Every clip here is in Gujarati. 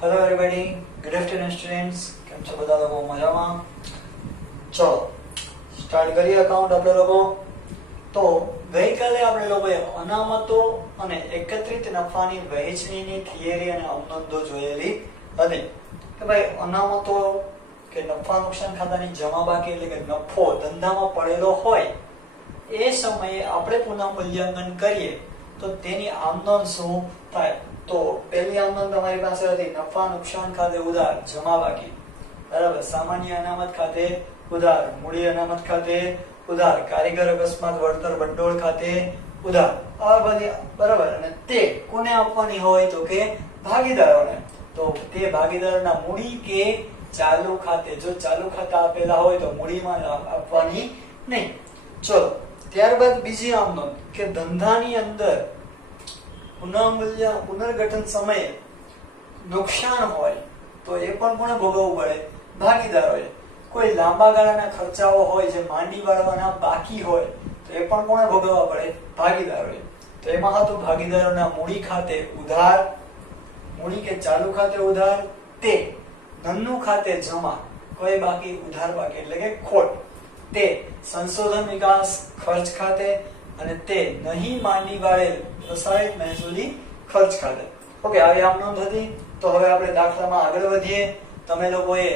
Hello everybody, good afternoon students. કેમ છો બધા લોકો? મજામાં? ચલો સ્ટાર્ટ કરીએ અકાઉન્ટ આપણે લોકો. તો ગઈકાલે આપણે લોકોએ અનામતો અને એકત્રિત નફાની વહેંચણીની થિયરી અને અવનોંધો જોયેલી હતી કે ભાઈ અનામતો કે નફા નુકસાન ખાતાની જમા બાકી એટલે કે નફો ધંધામાં પડેલો હોય એ સમયે આપણે પુનઃ મૂલ્યાંકન કરીએ તો તેની આમનોંધ શું થાય. તો પહેલી આમનોંધ તમારી પાસે હતી નફા નુકસાન ખાતે ઉધાર જમા બાકી, બરાબર. સામાન્ય અનામત ખાતે ઉધાર, મૂડી અનામત ખાતે ઉધાર, કારીગર અકસ્માત વળતર ભંડોળ ખાતે ઉધાર, આ બધી બરાબર. અને તે કોને આપવાની હોય તો કે ભાગીદારોને. તો તે ભાગીદારોના મૂડી કે ચાલુ ખાતે, જો ચાલુ ખાતા આપેલા હોય તો મૂડીમાં આપવાની નહીં. ચલો ત્યારબાદ બીજી આમનોંધ કે ધંધાની અંદર પુનર્ગઠન સમયે નુકસાન હોય તો એ પણ કોને ભોગવવું પડે? ભાગીદારોએ. કોઈ લાંબા ગાળાના ખર્ચાઓ હોય જે માંડી વાળવાના બાકી હોય તો એ પણ કોને ભોગવવા પડે? ભાગીદારોએ. તો એમાં હતું ભાગીદારોના મૂડી ખાતે ઉધાર, મૂડી કે ચાલુ ખાતે ઉધાર, તે ધનનું ખાતે જમા, કોઈ બાકી ઉધાર બાકી એટલે કે ખોટ, તે સંશોધન વિકાસ ખર્ચ ખાતે, અને તે નહીં માંડી વાળેલ પ્રસારિત મહેસૂલી ખર્ચ ખાતે. ઓકે, આવી આમનોંધ હતી. તો હવે આપણે દાખલામાં આગળ વધીએ. તમે લોકોએ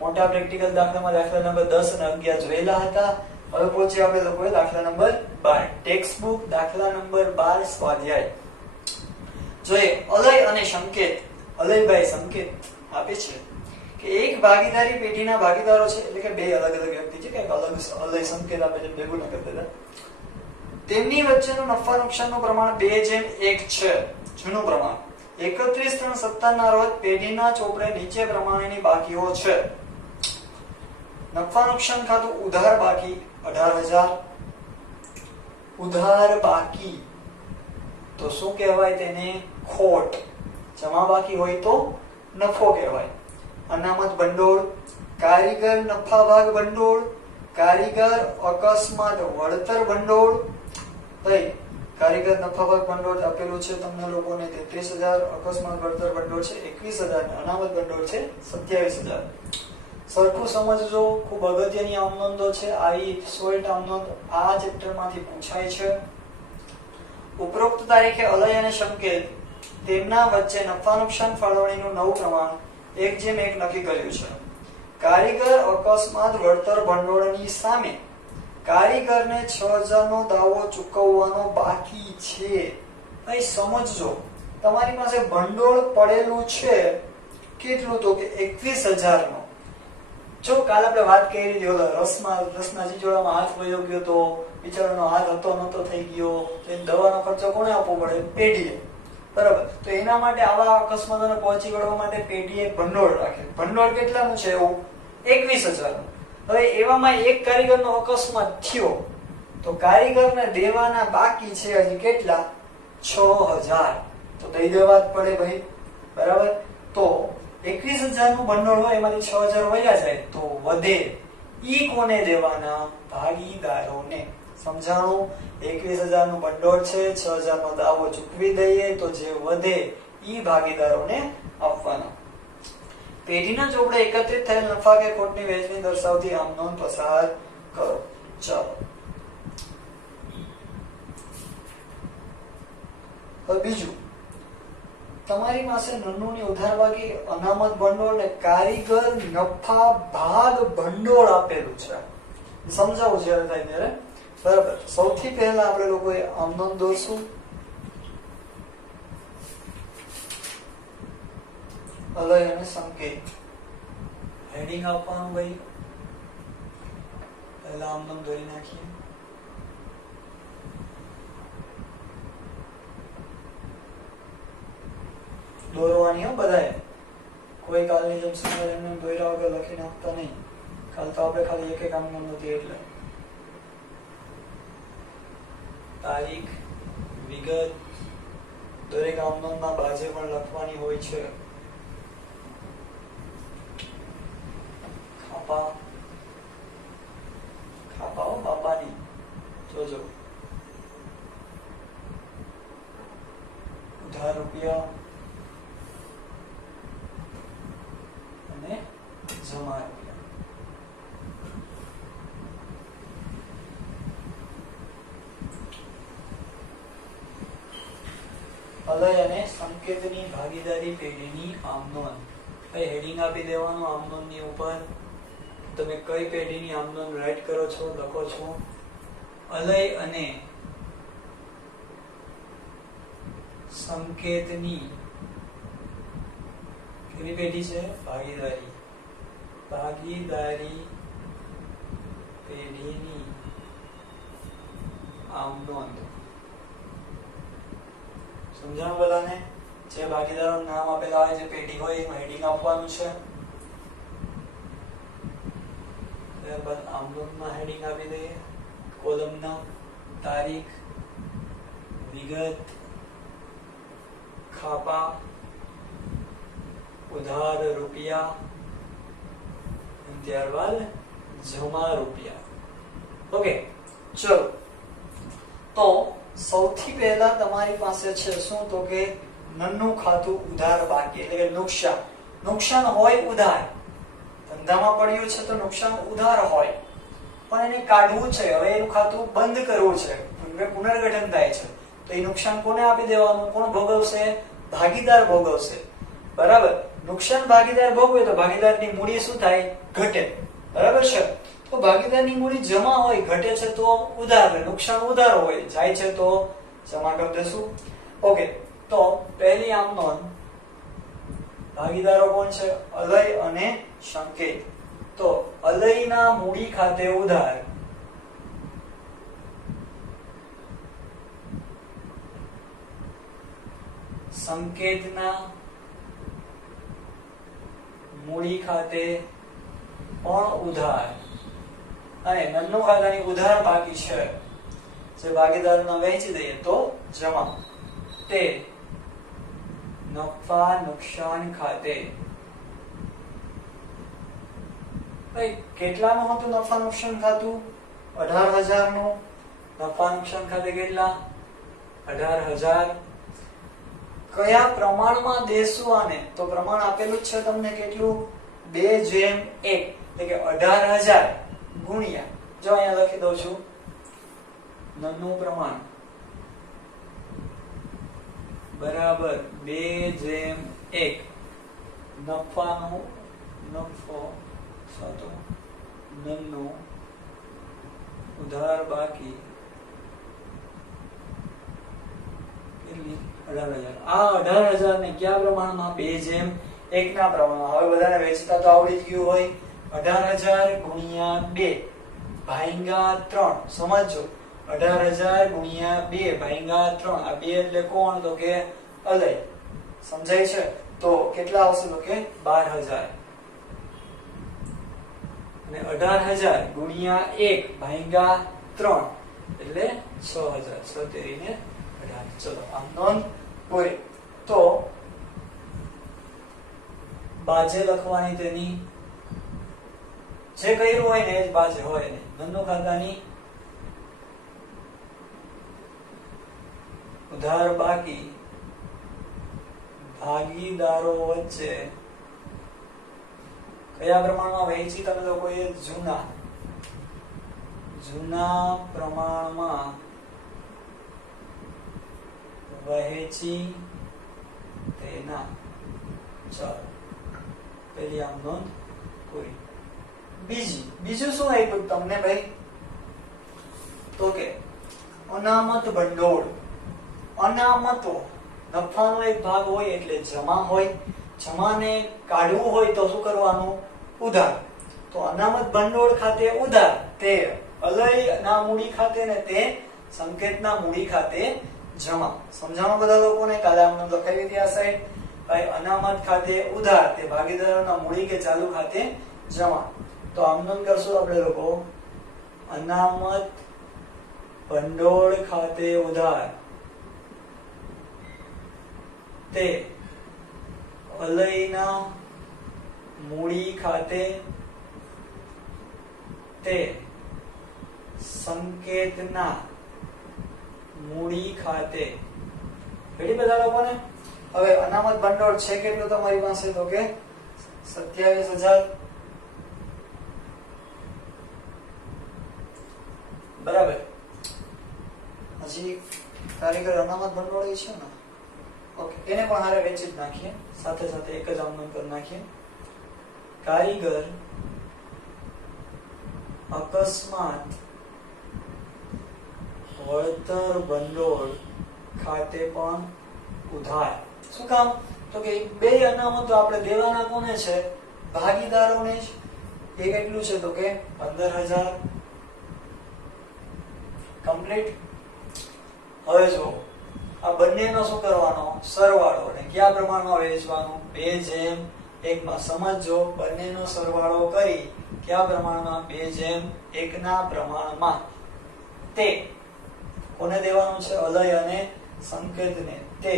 મોટા પ્રેક્ટિકલ દાખલામાં દાખલા નંબર 10 અને 11 જોયેલા હતા. હવે પહોંચીએ આપણે લોકોએ દાખલા નંબર 12, ટેક્સ્ટ બુક દાખલા નંબર 12 સ્વાધ્યાય. જોઈએ અલય અને સંકેત. અલયભાઈ સંકેત આપે છે કે એક ભાગીદારી પેઢીના ભાગીદારો છે, એટલે કે બે અલગ અલગ વ્યક્તિ છે કે અલગ અલય સંકેત આપે છે, ભેગું ન કરતા હતા. તેમની વચ્ચેનું નફા નુકસાનનું પ્રમાણ 2:1 છે. જૂનું પ્રમાણ 31/3/17 ના રોજ પેઢીના ચોપડે નીચે પ્રમાણેની બાકીઓ છે. નફા નુકસાન ખાતું ઉધાર બાકી 18,000. ઉધાર બાકી તો શું કહેવાય? તેને ખોટ. જમા બાકી હોય તો નફો કહેવાય. અનામત ભંડોળ, કારીગર નફા ભાગ ભંડોળ, કારીગર અકસ્માત વળતર ભંડોળ. ભાઈ કારીગર નફા ભાગ ભંડોળ આપેલું છે તમને લોકોને 33,000, અકસ્માત વળતર ભંડોળ છે 21,000 અને અનામત ભંડોળ છે 27,000. સરખું સમજજો, ખૂબ અગત્યની આમનોંધો છે. આવી શોર્ટ આમનોંધ આ ચેપ્ટરમાંથી પૂછાય છે. ઉપરોક્ત તારીખે અલય અને સંકેત તેમના વચ્ચે નફા નુકસાન ફાળવણીનું નવું પ્રમાણ 1:1 નક્કી કર્યું છે. કારીગર અકસ્માત વળતર ભંડોળની સામે કારીગરને 6,000 નો દાવો ચૂકવવાનો બાકી છે. ભાઈ સમજજો, તમારી પાસે ભંડોળ પડેલું છે કેટલું? તો કે 21,000 નો. જો કાલે આપણે વાત કરી હતી રસના જીજોડામાં હાથ વયો ગયો તો બિચારાનો હાથ હતો નતો થઈ ગયો, તો દવાનો ખર્ચો કોને આપવો પડે? પેઢીએ, બરાબર. તો એના માટે આવા અકસ્માતોને પહોંચી વળવા માટે પેઢીએ ભંડોળ રાખે. ભંડોળ કેટલાનું છે? એવું 21,000 નું. હવે એવામાં એક કારીગરનો અકસ્માત થયો તો કારીગરને દેવાના બાકી છે હજી કેટલા? 6,000. તો દઈ દેવા જ પડે ભાઈ, બરાબર. તો 21,000 નું ભંડોળ હોય એમાંથી 6,000 વયા જાય તો વધે. ઈ કોને દેવાના? ભાગીદારોને. સમજાણું? 21,000 નું ભંડોળ છે, 6,000 નો દાવો ચૂકવી દઈએ તો જે વધે ઈ ભાગીદારોને આપવાના. પેઢીના ચોપડે એકત્રિત થયેલ નફા કે ખોટની વહેંચણી દર્શાવતી આમનોંધ પસાર કરો. ચાલો હવે બીજું, તમારી પાસે નન્નુની ઉધાર બાકી, અનામત ભંડોળ ને કારીગર નફા ભાગ ભંડોળ આપેલું છે. સમજાવું જ્યારે થાય ત્યારે, બરાબર. સૌથી પહેલા આપણે લોકોએ આમનોંધ દોરશું. અલય અને સંકેત હેડિંગ આપવાનું. ભાઈ પહેલા આમનોંધ દોરી નાખીએ. દોરવાની હો બધાએ, કોઈ કાલની જેમ સમય એમને દોર્યા વગર લખી નાખતા નહીં. કાલ તો આપણે ખાલી એક આમનોંધ હતી એટલે તારીખ, વિગત દરેક આમનોંધમાં બાજે પણ લખવાની હોય છે. ખાપાઓ બાપાની જોજો. ઉધાર રૂપિયા, અલય અને સંકેતની ભાગીદારી પેઢીની આમ નોંધ. ભાઈ હેડિંગ આપી દેવાનું આમ નોંધની ઉપર. તમે કઈ પેઢીની આમ નોંધ રાઈટ કરો છો, લખો છો. અલય અને સંકેતની કેવી પેઢી છે? ભાગીદારી. ભાગીદારી પેઢીની આમ નોંધ. સમજાણું બધાને? જે ભાગીદારોનું નામ આપેલા હોય, જે પેઢી હોય એનું હેડિંગ આપવાનું છે. ત્યારબાદ આમ નોંધમાં હેડિંગ આપી દઈએ. કોલમના તારીખ, વિગત, ખાપા, ઉધાર રૂપિયા, ત્યારબાદ જમા રૂપિયા. ઓકે, ચલો. તો સૌથી પહેલા તમારી પાસે છે શું? તો કે નન્નું ખાતું ઉધાર બાકી, એટલે કે નુકસાન. નુકસાન હોય ઉધાર, ધંધામાં પડ્યું છે તો નુકસાન ઉધાર હોય, પણ એને કાઢવું છે. હવે એનું ખાતું બંધ કરવું છે, પુનર્ગઠન થાય છે, તો એ નુકસાન કોને આપી દેવાનું? કોણ ભોગવશે? ભાગીદાર ભોગવશે. બરાબર? નુકસાન ભાગીદાર ભોગવે તો ભાગીદારની મૂડી શું થાય? ઘટે. બરાબર છે? તો ભાગીદારની મૂડી જમા હોય, ઘટે છે તો ઉધાર, નુકસાન ઉધાર હોય, જાય છે તો જમા કરી દેશું. ઓકે, તો પહેલી આમ નોંધ, ભાગીદારો કોણ છે? અલય અને સંકેત. તો અલયના મૂડી ખાતે ઉધાર, સંકેતના મૂડી ખાતે પણ ઉધાર, અને નન્નું ખાતાની ઉધાર બાકી છે, જે ભાગીદારોને વહેંચી દઈએ તો જમા. તે નફા નુકસાન ખાતે. ભાઈ કેટલાનું હતું નફા નુકસાન ખાતું? 18,000 નું. નફા નુકસાન ખાતે કેટલા? 18,000. કયા પ્રમાણમાં દેશું આને? તો પ્રમાણ આપેલું છે તમને કેટલું? 2:1, એટલે કે 18,000 ગુણ્યા, જો અહીંયા લખી દઉં છું, નન્નું પ્રમાણ બરાબર 2:1. નફાનું નફો સાતો નન્નું ઉધાર બાકી કેટલી? 18,000. આ 18,000 ને કયા પ્રમાણમાં? 2:1 ના પ્રમાણમાં. હવે બધાને વેચતા તો આવડી જ ગયું હોય. 18,000 ગુણ્યા 2 ભાગ્યા 3. સમજો, 18,000 ગુણ્યા 2 ભાગ્યા 3. આ 2 એટલે કોણ? તો કે અલય. સમજાય છે? તો કેટલા આવશે? તો કે 12,000. અને 18,000 ગુણ્યા 1 ભાગ્યા 3 એટલે 6,000. 6 તેરીને 18. ચલો, આમ નોંધ પૂરી. તો બાજે લખવાની તેની, જે કર્યું હોય ને એ જ બાજે હોય ને. નન્નું ખાતાની ઉધાર બાકી ભાગીદારો વચ્ચે કયા પ્રમાણમાં વહેંચી? તમે લોકોએ જૂના પ્રમાણમાં વહેંચી તેના. ચાલો, પેલી આમ નોંધ પૂરી. બીજું શું આપ્યું તમને ભાઈ? તો કે અનામત ભંડોળ. અનામતો નફાનો એક ભાગ હોય એટલે જમા હોય. જમાને કાઢવું હોય તો શું કરવાનું? ઉધાર. તો અનામત ભંડોળ ખાતે ઉધાર, તે અલયના મૂડી ખાતે ને તે સંકેતના મૂડી ખાતે જમા. સમજાણું બધા લોકોને? કાલે આમ લખાવી હતી આ સાઈડ. ભાઈ અનામત ખાતે ઉધાર, તે ભાગીદારોના મૂડી કે ચાલુ ખાતે જમા. તો આમ નોંધ કરશું આપણે લોકો. અનામત ભંડોળ ખાતે ઉધાર, તે અલયના મૂડી ખાતે, તે સંકેતના મૂડી ખાતે. રેડી બધા લોકોને? હવે અનામત ભંડોળ છે કેટલું તમારી પાસે? તો કે 27,000. બરાબર. હજી કારીગર અનામત ભંડોળ છે ને? એને પણ હારે વેચી જ નાખીએ, સાથે સાથે એક જ આમનું કરી નાખીએ. કારીગર અકસ્માત વળતર ભંડોળ ખાતે પણ ઉધાર. શું કામ? તો કે બે અનામતો આપણે દેવાના કોને છે? ભાગીદારોને જ. એ કેટલું છે? તો કે 15,000. કમ્પ્લીટ. હવે જો આ બંનેનો શું કરવાનો? સરવાળો. અને કયા પ્રમાણમાં વહેંચવાનો? 2:1 માં. સમજો, બંનેનો સરવાળો કરી કયા પ્રમાણમાં? 2:1 ના પ્રમાણમાં. તે કોને દેવાનું છે? અલય અને સંકેતને. તે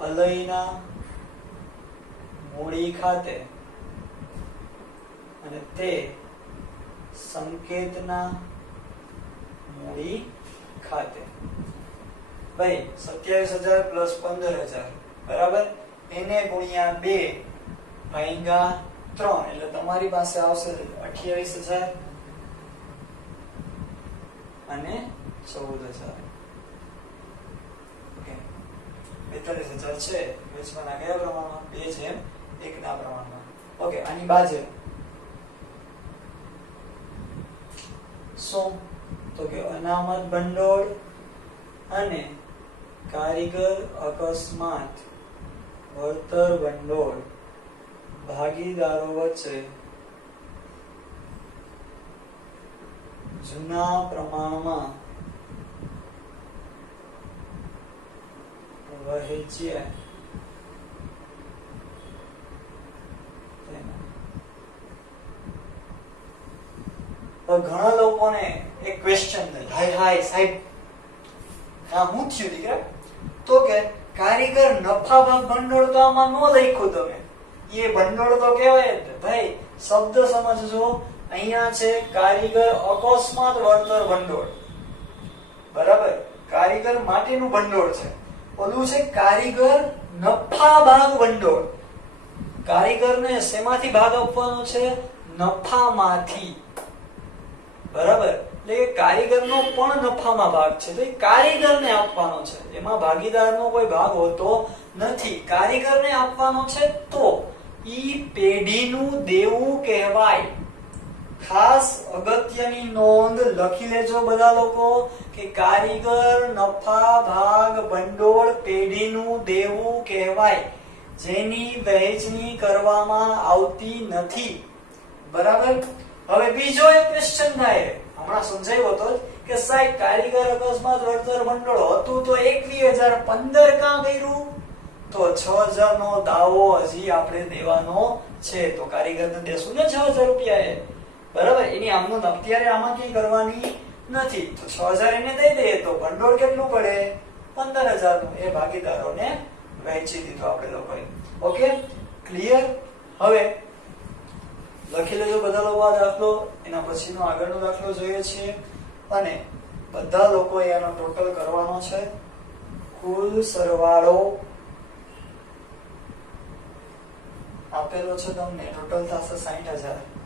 અલયના મૂડી ખાતે અને તે સંકેતના મૂડી ખાતે. ભાઈ 27,000 પ્લસ 15,000 બરાબર, એને ગુણ્યા 2 ભાગ્યા 3 એટલે તમારી પાસે આવશે 28,000 અને 14,000. ઓકે, 42,000 છે. વેચવાના કયા પ્રમાણમાં? 2:1 ના પ્રમાણમાં. ઓકે, આની બાજુ શું? તો કે અનામત ભંડોળ અને કારીગર અકસ્માત વળતર ભંડોળ ભાગીદારો વચ્ચે જૂના પ્રમાણમાં વહેંચ્યા. ઘણા લોકોને એક ક્વેશ્ચન થાય, હાય સાહેબ આ હું થયું દીકરા? તો કે કારીગર નફા ભાગ ભંડોળ તો આમાં ન લખ્યું તમે. એ ભંડોળ તો કહેવાય જ ભાઈ. શબ્દ સમજજો. અહીંયા છે કારીગર અકસ્માત વળતર ભંડોળ. બરાબર, કારીગર માટેનું ભંડોળ છે. ઓલું છે કારીગર નફા ભાગ ભંડોળ. કારીગરને શેમાંથી ભાગ આપવાનો છે? નફામાંથી. બરાબર, એટલે કારીગરનો પણ નફામાં ભાગ છે, તો એ કારીગરને આપવાનો છે. એમાં ભાગીદારનો કોઈ ભાગ હોતો નથી. કારીગરને આપવાનો છે તો ઈ પેઢીનું દેવું કહેવાય. ખાસ અગત્યની નોંધ લખી લેજો બધા લોકો કે કારીગર નફા ભાગ ભંડોળ પેઢીનું દેવું કહેવાય, જેની વહેંચણી કરવામાં આવતી નથી. બરાબર. હવે બીજો એક ક્વેશ્ચન થાય, હમણાં સમજાવ્યો હતો કે સાહેબ કારીગર અકસ્માત વળતર ભંડોળ હતું તો 21,015 કાં કર્યું? તો 6,000 નો દાવો હજી આપણે દેવાનો છે, તો કારીગરને દેશું ને 6,000 રૂપિયા. બરાબર, એની આમનું અત્યારે આમાં કઈ કરવાની નથી, તો 6,000 એને દઈ દઈએ તો ભંડોળ કેટલું પડે? 15,000 નું. એ ભાગીદારોને વહેંચી દીધું આપણે લોકોએ. Okay, clear? હવે લખી લેજો બધા લોકો આ દાખલો. એના પછીનો આગળનો દાખલો જોઈએ છીએ અને બધા લોકોએ એનો ટોટલ કરવાનો છે. કુલ સરવાળો આપેલો છે તમને, ટોટલ થશે 60,000.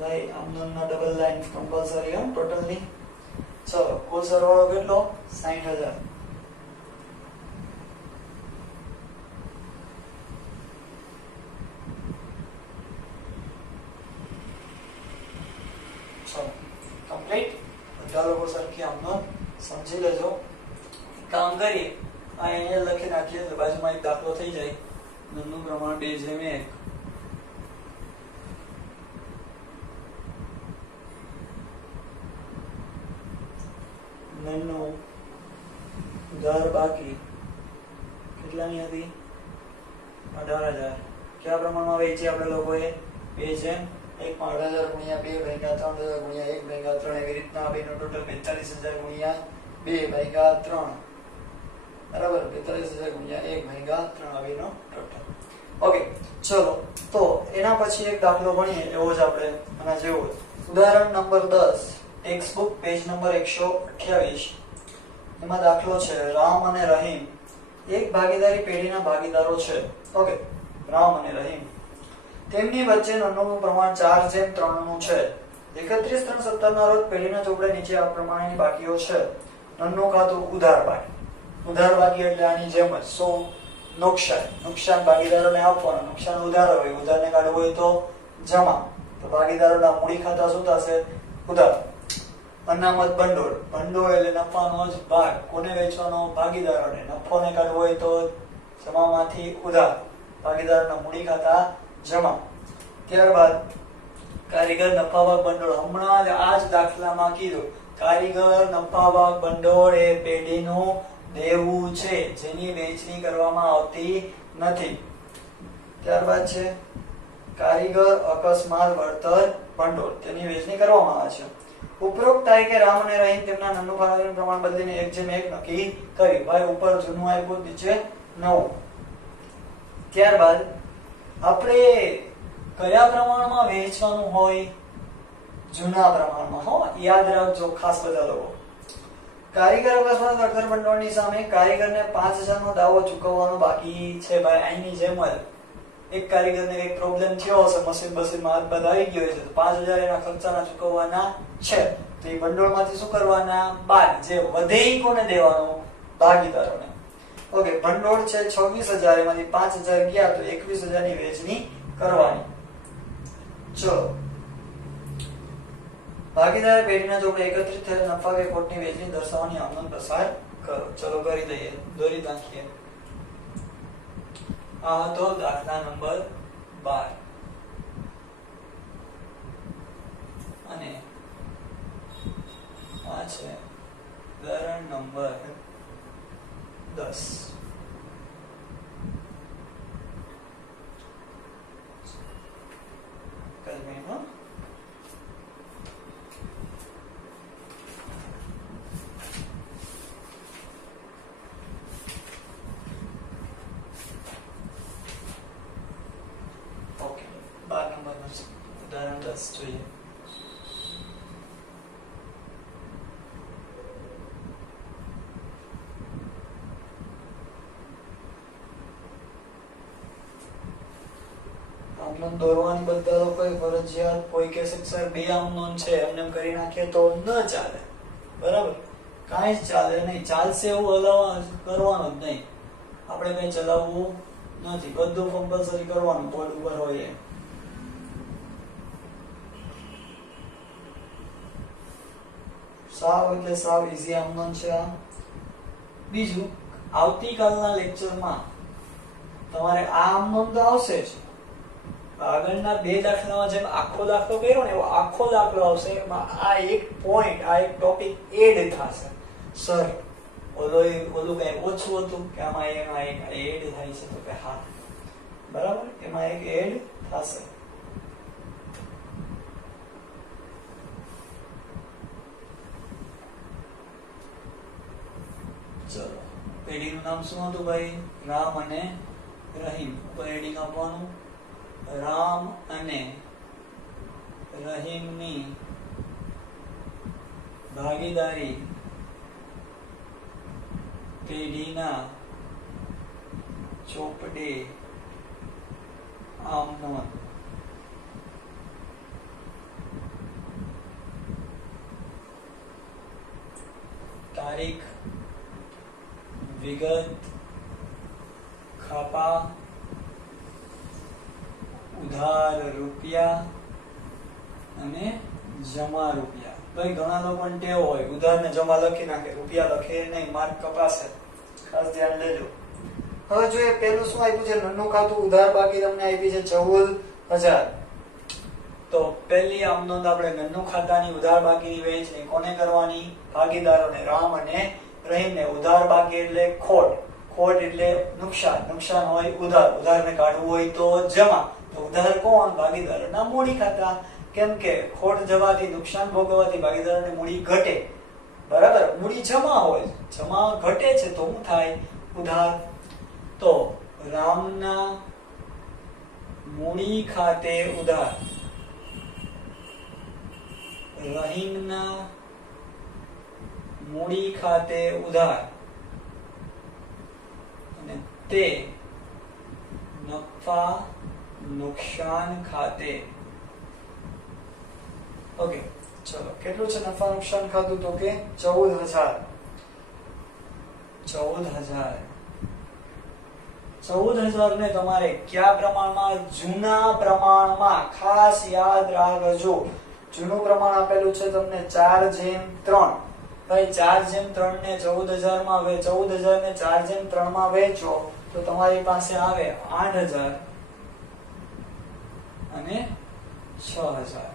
ભાઈ આમનો ડબલ લાઈન કમ્પલસરી હે ટોટલ ની. ચલો, કુલ સરવાળો કેટલો? 60,000. ચલો કમ્પ્લીટ. બધા લોકો સરખી આમનો સમજી લેજો. કામ કરીએ, આ અહીંયા લખી નાખીએ એટલે બાજુમાં એક દાખલો થઈ જાય. નંનું પ્રમાણ 2:1. નંનો ઉધાર બાકી કેટલાની હતી? 18,000. કયા પ્રમાણમાં વેચી આપણે લોકોએ? 2:1 માં 18,000 ગુણ્યા 2 ભાગ્યા 3,000 ગુણ્યા 1 ભાગ્યા 3. એવી રીતના આ બેનો ટોટલ 42,000 ગુણ્યા 2 ભાગ્યા 3. બરાબર, 42,000 ગુણ્યા 1 ભાગ્યા 3 આ બેનો ટોટલ. ઓકે, ચલો તો એના પછી એક દાખલો ભણીએ એવો જ આપણે આના જેવો. ઉદાહરણ number 10, text book page number 128. એમાં દાખલો છે રામ અને રહીમ એક ભાગીદારી પેઢીના ભાગીદારો છે. ઓકે, રામ અને રહીમ. તેમની વચ્ચે નન્નોનું પ્રમાણ 4:3 નું છે. 31/3/17 ના રોજ પેઢીના ચોપડે નીચે આ પ્રમાણેની બાકીઓ છે. નન્નું ખાતું ઉધાર બાકી. ઉધાર બાકી એટલે આની જેમ જ. નુકસાન ભાગીદારોને આપવાનું. નુકસાન ઉધાર હોય, ઉધારને કાઢવું હોય તો જમા. તો ભાગીદારોના મૂડી ખાતા શું થશે? ઉધાર. અનામત ભંડોળ. ભંડોળ એટલે નફાનો જ ભાગ. કોને વેચવાનો? ભાગીદારોને. નફોને કાઢવો હોય તો જમામાંથી ઉધાર. ભાગીદારોના મૂડી ખાતા જમા. ત્યારબાદ કારીગર નફા ભાગ ભંડોળ. હમણાં જ આ જ દાખલામાં કીધું, કારીગર નફા ભાગ ભંડોળ એ પેઢીનું દેવું છે જેની વહેંચણી કરવામાં આવતી નથી. ત્યારબાદ છે કારીગર અકસ્માત વળતર ભંડોળ. તેની વહેંચણી કરવામાં આવે છે. ઉપરોક્ત તારીખે રામ અને રહીમ તેમના નન્નું ખાતાનું પ્રમાણ બદલીને 1:1 નક્કી કર્યું. ભાઈ ઉપર જૂનું આપ્યું, નીચે નવું. ત્યારબાદ આપણે કયા પ્રમાણમાં વહેંચવાનું હોય? જૂના પ્રમાણમાં. હો, યાદ રાખજો ખાસ બધા લોકો. કારીગર અકસ્માત વળતર ભંડોળની સામે કારીગરને 5000 નો દાવો ચૂકવવાનો બાકી છે. ભાઈ અહીંની જેમ જ એક કારીગરને કઈક પ્રોબ્લેમ થયો હશે, મશીનમાં હાથ બાદ આવી ગયો છે, તો 5000 એના ખર્ચાના ચૂકવવાના છે. તો એ ભંડોળમાંથી શું કરવાના? બાદ. જે વધે એ કોને દેવાનું? ભાગીદારોને. ઓકે, ભંડોળ છે 26000, એમાંથી 5000 ગયા તો 21000 ની વહેંચણી કરવાની. ચલો, ભાગીદાર પેઢીના ચોપડે એકત્રિત થયેલ નફા કે ખોટની વહેંચણી દર્શાવવાની આમનોંધ પસાર કરો. ચલો કરી દઈએ, દોરી નાખીએ. આ હતો દાખલા નંબર 12 અને આ છે ઉદાહરણ નંબર 10. ઉદાહરણ 10 જોઈએ. આમનોંધ દોરવાની બધા લોકોએ ફરજિયાત. કોઈ કહેશે સર 2 આમનોંધ છે એમને એમ કરી નાખીએ તો ન ચાલે. બરાબર, કાંઈ જ ચાલે નહીં. ચાલશે એવું હલાવવા કરવાનું જ નહીં. આપણે કઈ ચલાવવું નથી. બધું કમ્પલસરી કરવાનું બોર્ડ ઉપર હોય. સાવ એટલે સાવ ઈઝી આમનોંધ છે આ. બીજું, આવતીકાલના લેક્ચરમાં તમારે આ આમનોંધ આવશે જ. આગળના 2 દાખલામાં જેમ આખો દાખલો કર્યો ને એવો આખો દાખલો આવશે. એમાં આ એક પોઈન્ટ, આ એક ટોપિક એડ થશે. સર ઓલું કઈ ઓછું હતું કે આમાં એક એડ થાય છે, તો કે હા, બરાબર, એમાં એક એડ થશે. ચલો, પેઢીનું નામ શું હતું ભાઈ? રામ અને રહીમ. ઉપર હેડિંગ આપવાનું, રામ અને રહીમની ભાગીદારી પેઢીના ચોપડે આમનોંધ. તારીખ, વિગત, ખાપા, ઉધાર રૂપિયા અને જમા રૂપિયા. તો ઘણા લોકોને ટેવ હોય ઉધાર ને જમા લખી નાખે, રૂપિયા લખે નહીં, માર્ક કપાશે. ખાસ ધ્યાન લેજો. હવે જોઈએ પેલું શું આપ્યું છે? નન્નું ખાતું ઉધાર બાકી તમને આપી છે 14000. તો પહેલી આમનોંધ આપણે નન્નું ખાતાની ઉધાર બાકીની વહેંચણી કોને કરવાની? ભાગીદારોને, રામ અને રહીમને. ઉધાર બાકી એટલે ખોટ, ખોટ એટલે નુકસાન, નુકસાન હોય ઉધાર, ઉધારને કાઢવું હોય તો જમા. તો ઉધાર કોણ? ભાગીદારોના મૂડી ખાતા. કેમ કે ખોટ જવાથી, નુકસાન ભોગવવાથી ભાગીદારોને મૂડી ઘટે. બરાબર, મૂડી જમા હોય, જમા ઘટે છે તો શું થાય? ઉધાર. તો રામના મૂડી ખાતે ઉધાર, રહીમના મૂડી ખાતે ઉધાર, અને તે નફા નુકસાન ખાતે. ઓકે, ચલો કેટલું છે નફા નુકસાન ખાતું? તો કે 14,000. 14,000 ને તમારે કયા પ્રમાણમાં? જૂના પ્રમાણમાં. ખાસ યાદ રાખજો, જૂનું પ્રમાણ આપેલું છે તમને 4:3. ભાઈ 4:3 ને 14,000 માં 14,000 ને 4:3 માં વહેંચો તો તમારી પાસે આવે 8,000 અને 6,000.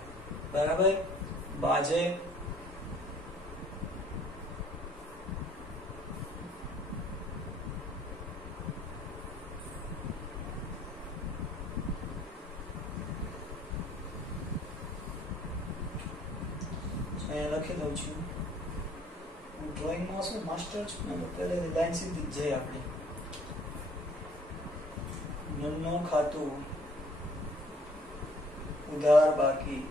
બરાબર. બાજે લખી દઉં છું. હું ડ્રોઈંગમાં શું માસ્ટર છું ને, પહેલેથી લાઈન સીધી જ જાય આપણી. નન્નું ખાતું ઉધાર બાકી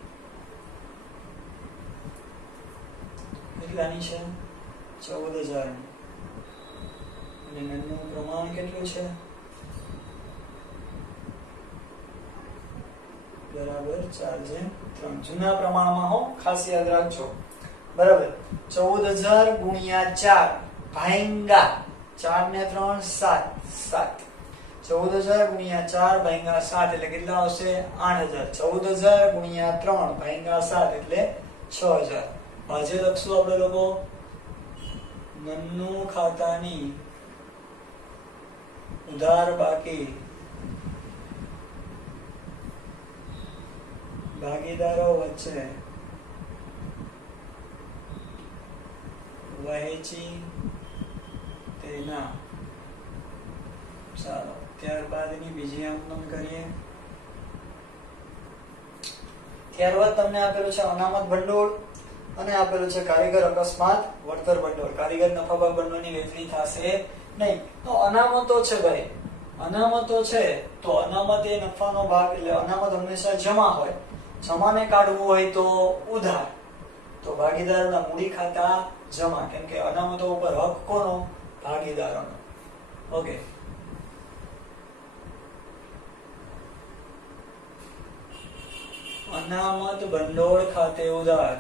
કેટલાની છે? 14,000 ની. અને નન્નું પ્રમાણ કેટલું છે? બરાબર 4:3. જૂના પ્રમાણમાં હો, ખાસ યાદ રાખજો. બરાબર. 14,000 ગુણ્યા 4 ભાંગા 4 ને 3 7. 14,000 ગુણ્યા 4 ભાંગા 7 એટલે કેટલા આવશે? 8,000. 14,000 ગુણ્યા 3 ભાંગા 7 એટલે 6,000. આજે લખશું આપણે લોકો નન્નું ખાતાની ઉધાર બાકી ભાગીદારો વચ્ચે વહેંચી તેના. ચાલો ત્યારબાદની બીજી આમનોંધ કરીએ. ત્યારબાદ તમને આપેલું છે અનામત ભંડોળ અને આપેલું છે કારીગર અકસ્માત વળતર ભંડોળ. કારીગર નફા ભાગ ભંડોળની વહેંચણી થશે નહીં. તો અનામતો છે ભાઈ, અનામતો છે તો અનામત એ નફાનો ભાગ, એટલે અનામત હંમેશા જમા હોય. જમાને કાઢવું હોય તો ઉધાર, તો ભાગીદારોના મૂડી ખાતા જમા, કેમ કે અનામતો ઉપર હક કોનો? ભાગીદારોનો. ઓકે. અનામત ભંડોળ ખાતે ઉધાર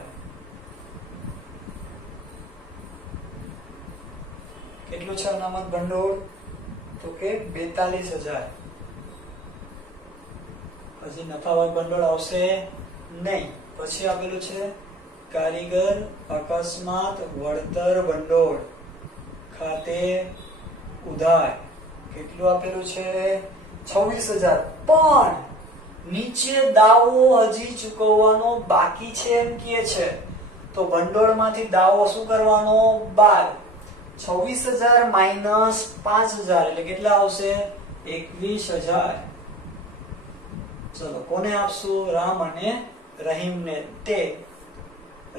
કેટલું છે? અનામત ભંડોળ તો કે 42,000. પછી નફાવક ભંડોળ આવશે નહીં. પછી આપેલું છે કારીગર અકસ્માત વળતર ભંડોળ ખાતે ઉધાર. કેટલું આપેલું છે? 26,000. પણ નીચે દાવો હજી ચૂકવવાનો બાકી છે એમ કહે છે, તો ભંડોળમાંથી દાવો શું કરવાનો? બાદ. 26,000 માઇનસ 5,000 એટલે કેટલા આવશે? 21,000. ચલો કોને આપશું? રામ અને રહીમને. તે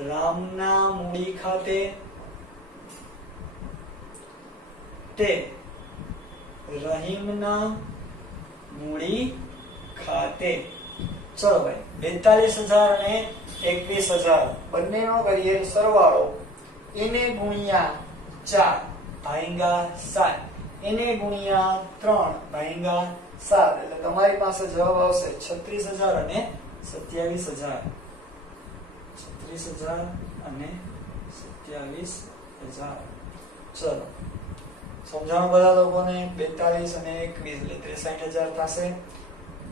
રામના મૂડી ખાતે, તે રહીમના મૂડી ખાતે. ચલો ભાઈ 42,000 અને 21,000 બંનેનો કરીએ સરવાળો. એને ગુણ્યા 4 ભાંગા 7, એને ગુણ્યા 3 ભાંગા 7 એટલે તમારી પાસે જવાબ આવશે 36,000 અને 27,000. 36,000 અને 27,000. ચલો સમજાણું બધા લોકોને? 42 અને 21 એટલે 63,000 થશે.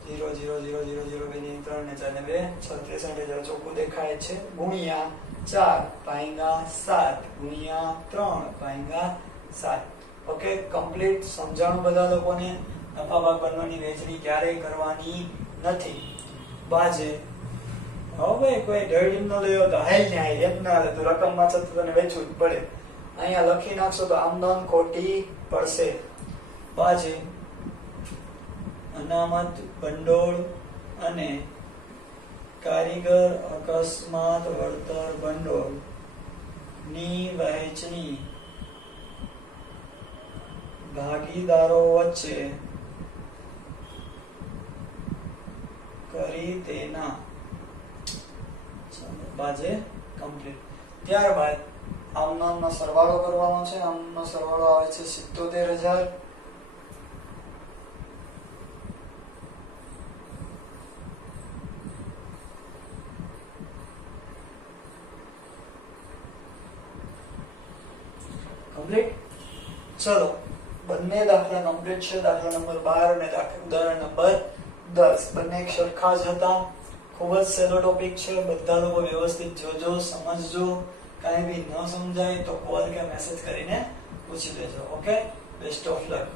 0 0 0 0 0 2 3 ને 4 ને 2 63,000 ચોખ્ખું દેખાય છે. ગુણ્યા 4 ભાંગા 7 ગુણ્યા 3 ભાંગા 7. Okay, complete. સમજાણું બધા લોકોને? નફા ભાગ ભંડોળની વહેંચણી ક્યારેય કરવાની નથી. બાજે હવે કોઈ ઢેળી ન લેવો તો હાલ ને હાલ, એમ ના હાલે તો રકમમાં છતાં તને વેચવું જ પડે. અહીંયા લખી નાખશો તો આમ નોંધ ખોટી પડશે. બાજે અનામત ભંડોળ અને કારીગર અકસ્માત વળતર ભંડોળ ની વહેંચણી ભાગીદારો વચ્ચે કરી તેના. બાજે કમ્પ્લીટ. ત્યારબાદ આમનામનો સરવાળો કરવાનો છે. આમનો સરવાળો આવે છે 77,000 ચલો બંને દાખલા કમ્પ્લીટ છે, દાખલા નંબર 12 અને ઉદાહરણ નંબર 10 બંને એક સરખા જ હતા. ખૂબ જ સહેલો ટોપિક છે, બધા લોકો વ્યવસ્થિત જોજો, સમજજો. કાંઈ બી ન સમજાય તો કોલ કે મેસેજ કરીને પૂછી લેજો. Okay, best of luck.